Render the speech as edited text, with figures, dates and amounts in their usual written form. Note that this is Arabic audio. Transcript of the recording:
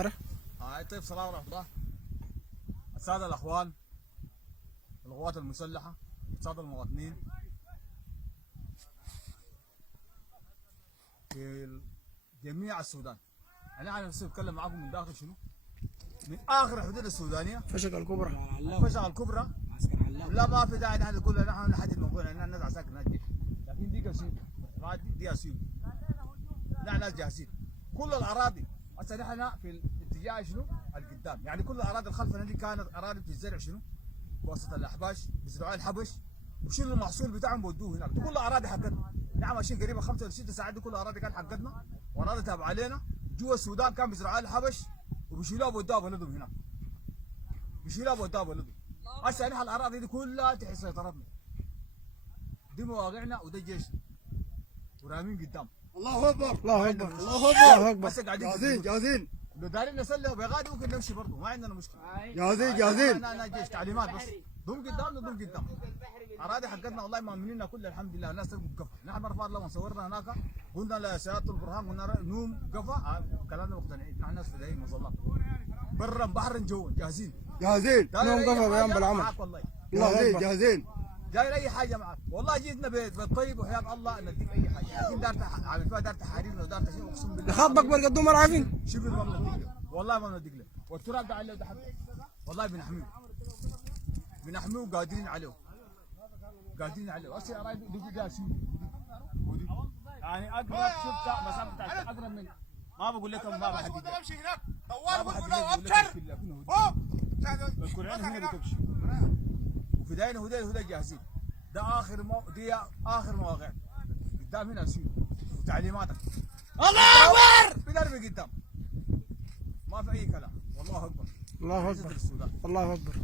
أره. طيب السلام ورحمة الله. السادة الأخوان، القوات المسلحة، السادة المواطنين في جميع السودان. أنا نفسي أتكلم معاكم من داخل شنو؟ من آخر الحدود السودانية، فشق الكبرى، الفشخ الكبرى. لا ما في داعي نحن نقول نحن نحدد الموضوع لأن نزع ساكن ناجي، لكن دي قسيم دي أسيم. نحن ناس جاهزين. كل الأراضي هسه نحن في اتجاه شنو؟ القدام، يعني كل الاراضي الخلفنا دي كانت اراضي بتزرع شنو؟ وسط الاحباش، بيزرعوا الحبش وشنو المحصول بتاعهم بودوه هناك، دي كلها اراضي حقتنا، نعم ماشيين قريبه 5 أو 6 ساعات، دي كلها اراضي كانت حقتنا واراضي تابعه علينا، جوا السودان كان بيزرعوا الحبش وبيشيلوها بودوها بلدهم هناك. بيشيلوها بودوها بلدهم. هسه نحن الاراضي دي كلها تحت سيطرتنا. دي مواقعنا وده جيشنا. ورامين قدام. الله اكبر الله اكبر، الله اكبر. هسه قاعدين جاهزين جاهزين لو دارين نسلي وبغادي ممكن نمشي برضه، ما عندنا مشكله. جاهزين جاهزين. انا جيش تعليمات بس. ضم قدامنا ضم قدام. اراضي حقتنا والله مامنينها كلها الحمد لله، الناس ترقب قفا. نحن رفعنا لما صورنا هناك قلنا لسياده البرهان قلنا نوم قفا، كلامنا مقتنعين، نحن ناس فدائيين مظلات. برا بحر جوا جاهزين. جاهزين نوم قفا بيان بالعمل. معك والله. جاهزين جاهزين. جاي اي حاجه معك، والله جيتنا بالطيب وحياه الله نديك اي حاجه، لكن دار عامل فيها دار تحارير ودار شيء اقسم بالله. خاطبك بالقدوم العافين. شبه ما بندق له، والله ما بندق له، والتراب ده عليه ده حقه. والله بنحميه. بنحميه وقادرين عليه. قادرين عليه، هسه اراضي دي جاسين. يعني اقرب شفتها مسافه بتاعت اقرب من ما بقول لكم ما بحدد. بمشي هناك ما طوال بحدد له لك ابشر فوق. الكرعين هنا بتمشي. وفداينا هدى جاهزين. ده دي اخر مواقع. قدام هنا سيو وتعليماتك. الله اكبر! بنرمي قدام. ما في اي كلام، والله اكبر. الله اكبر، الله اكبر.